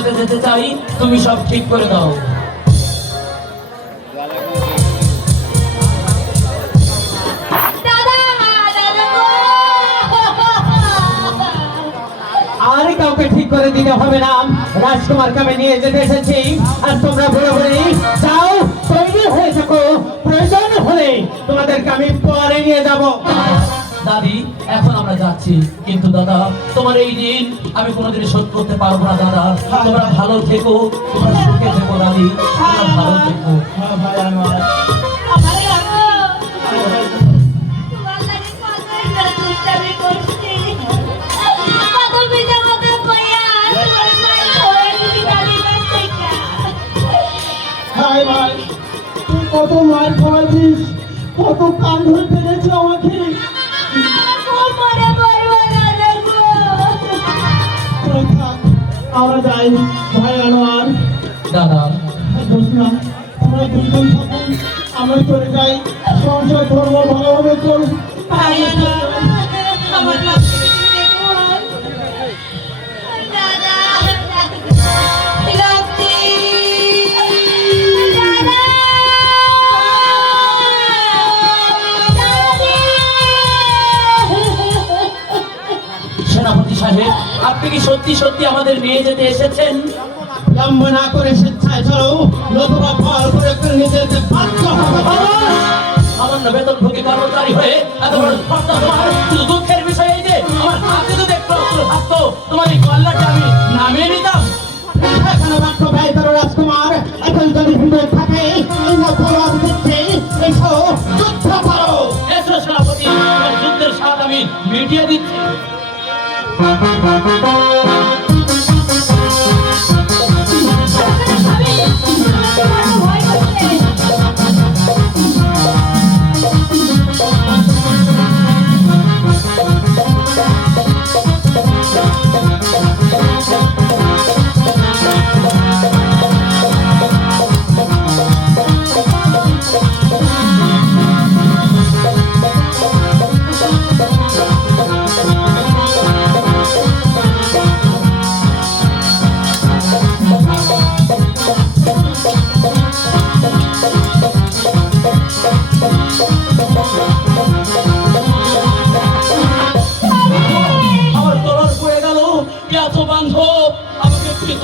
সাথে যেতে চাই, তুমি সব ঠিক করে দাও। আরে কাউকে ঠিক করে দিতে হবে না, রাজকুমারকে আমি নিয়ে যেতে এসেছি। আর তোমরা বলে বলে যাও, তৈরি হয়ে থাকো, প্রয়োজন হলে তোমাদেরকে আমি পরে নিয়ে যাব। দাদি, এখন আমরা যাচ্ছি, কিন্তু দাদা তোমার এই ঋণ আমি কোনোদিন শোধ করতে পারবো না। দাদা তোমরা ভালো থেকো, তোমরা সুখে থেকো। দাদি তোমরা ভালো থেকো। তুই কত মার খাওয়াছিস, কত কান ধরে ফেলেছ আমাকে। আমরা যাই ভাই আনোয়ার। দাদা তোমরা দুজন থাকুন, আমরা চলে যাই। সংসার ধর্ম ভালোভাবে চল। সেনাপতি সাহেব, আপনি কি সত্যি সত্যি আমাদের নিয়ে যেতে এসেছেন? বিলম্ব না করে স্বেচ্ছায় চলো, নতুবা ফল করে নিজেকে বাধ্য হবে। সামান্য বেতনভোগী কর্মচারী হয়ে এত বড় স্পর্ধা তোমার। শুধু দুঃখের বিষয় এই যে আমার হাতে যদি একটু অস্ত্র থাকতো, তোমার এই কল্যাণটা আমি নামিয়ে নিতাম। এখানে মাত্র ব্যয় করো রাজকুমার। এখন যদি ভিতরে থাকে এই নতুন দিচ্ছে, এসো যুদ্ধ করো। এসো সেনাপতি, তোমার যুদ্ধের স্বাদ আমি মিটিয়ে দিচ্ছি।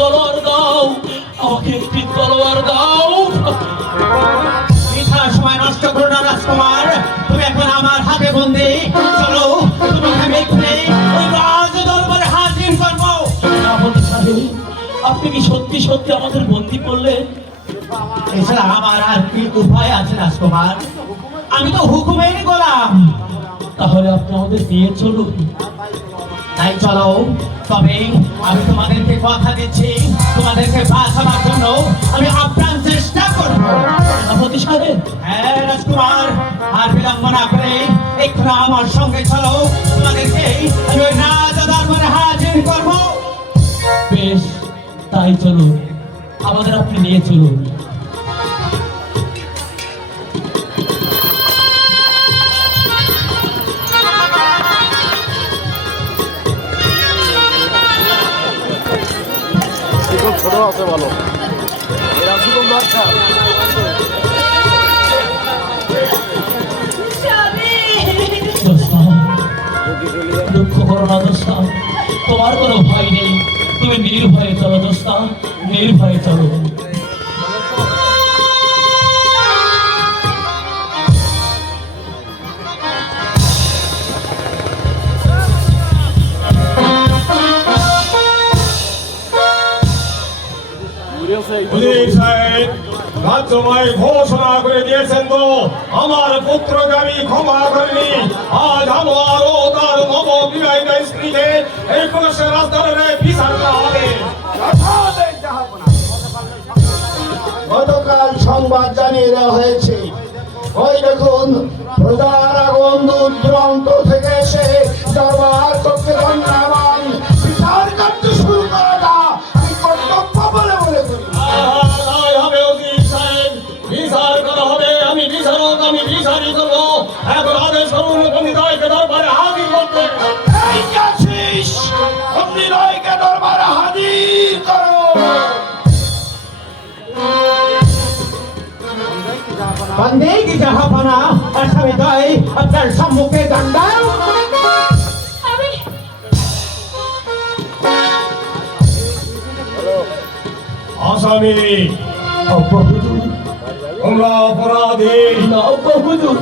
তলোয়ার দাও, আমাকে একটি তলোয়ার দাও। মিথ্যার সময় নষ্ট করো না রাজকুমার, তুমি এখন আমার হাতে বন্দি। চলো, তোমাকে আমি এক্ষুনি ওই রাজ দরবারে হাজির করবো। সেনাপতি সাহেব, আপনি কি সত্যি সত্যি আমাদের বন্দী করলেন? এছাড়া আমার আর কি উপায় আছে রাজকুমার? আমি তো হুকুমেরই গোলাম। তাহলে আপনি আমাদের নিয়ে চলুন। তাই চলো, তবে আমি তোমাদেরকে কথা দিচ্ছি, তোমাদেরকে বাঁচাবার জন্য আমি আপ্রাণ চেষ্টা করবো। সেনাপতি সাহেব, হ্যাঁ রাজকুমার, আর বিলম্ব না করে এক্ষুনি আমার সঙ্গে চলো, তোমাদেরকে আমি ওই রাজ দরবারে হাজির করবো। বেশ, তাই চলুন, আমাদের আপনি নিয়ে চলুন। ছোট আছে ভালো, এরা শুধু বাচ্চা। দুঃখ করো না দোস্তা, তোমার কোনো ভয় নেই। তুমি নির্ভয়ে চলো দোস্তা, নির্ভয়ে চলো। রাজ্যময় ঘোষণা করে দিয়েছেন তো আমার পুত্রকে আমি ক্ষমা করিনি। আজ আনোয়ার ও তার নব বিবাহিত স্ত্রীকে এই পুলিশের রাজধানীতে বিচার করা হবে। গতকাল সংবাদ জানিয়ে দেওয়া হয়েছে, ওই দেখুন প্রজার আগমন দূর দূরান্ত থেকে এসে দরবার করতে ধন্যবাদ বিচার কার্য শুরু করাটা আমি কর্তব্য বলে মনে করি। বিচার করা হবে, আমি বিচারক, আমি বিচারই করবো। এখন আদেশ করুন নিতাইকে দরবারে হাজির করতে। এই যাচ্ছিস, অমনি নয়কে দরবারে হাজির করো। বন্দেগি জাহাপানা আসামে দয় আপনার সম্মুখে দণ্ডায়। আমি আসামি অপহুজুর তোমরা অপরাধী না অপহুজুর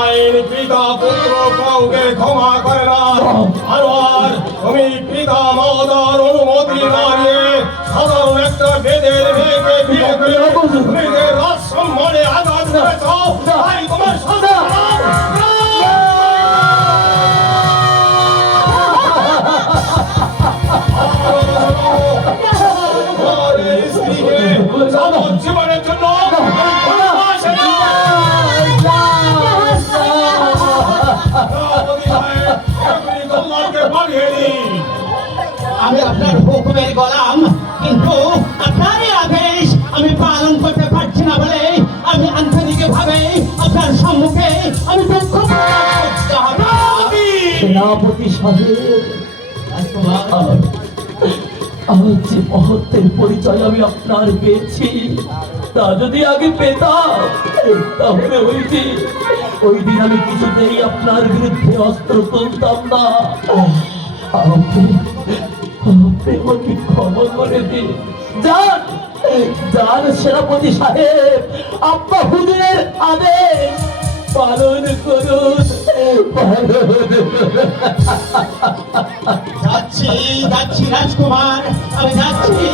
আইন পিতা পুত্র কাউকে ক্ষমা করে না। আর তুমি পিতা মাতার অনুমতি না নিয়ে সাধারণ একটা বেদের মেয়েকে বিয়ে করে নিজের রাজ সম্মানে আঘাত করেছ। তাই তোমার সাজা জীবনের জন্য আমি আপনার হুকুমের গোলাম, কিন্তু আপনার এই আদেশ আমি পালন করতে পারছি না বলে আমি আন্তরিক ভাবে আপনার সম্মুখে আমি দুঃখ প্রকাশ করছি। সেনাপতি সাহেব, আজ যে মহত্বের পরিচয় আমি আপনার পেয়েছি, তা যদি আগে পেতাম তাহলে ওই দিন আমি কিছুতেই আপনার বিরুদ্ধে অস্ত্র তুলতাম না। আপনি আমাকে ক্ষমা করে দিন। যান যান সেনাপতি সাহেব, আব্বা হুজুরের আদেশ পালন করুন। যাচ্ছি যাচ্ছি রাজকুমার, আমি যাচ্ছি,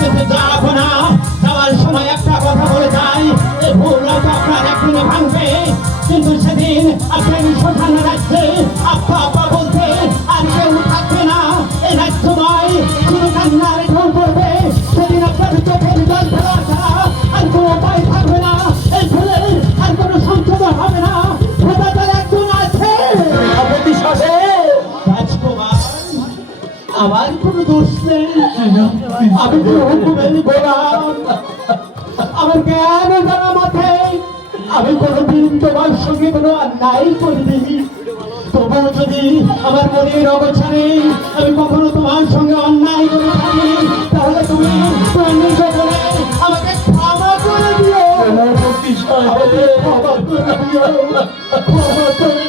কিন্তু যাবো না। যাওয়ার সময় একটা কথা বলে যাই, এই ভুল হয়তো আপনার একদিনে ভাঙবে, কিন্তু সেদিন আপনার শ্মশান রাজ্যে আব্বা আব্বা বলতে আর কেউ থাকবে না। এই রাজ্য নয়, শুধু কান্নার ঢোল পড়বে। সেদিন আপনার চোখের জল ফেলা ছাড়া আর কোনো উপায় থাকবে না। এই ভুলের আর কোনো সংশোধন হবে না। খোদা তার একজন আছে। সেনাপতি সাহেব, রাজকুমার, আমার কোনো দোষ নেই, আমি তো হুকুমের গোলাম। আমার জ্ঞান জানা মাথে আমি কোনোদিন তোমার সঙ্গে কোনো অন্যায় করিনি। তবুও যদি আমার মনের অবস্থানে আমি কখনো তোমার সঙ্গে অন্যায় করে থাকি, তাহলে তুমি তোমার নিজ বলে আমাকে ক্ষমা করে দিও। সেনাপতি সাহেব, ক্ষমা করে দিও, ক্ষমা করে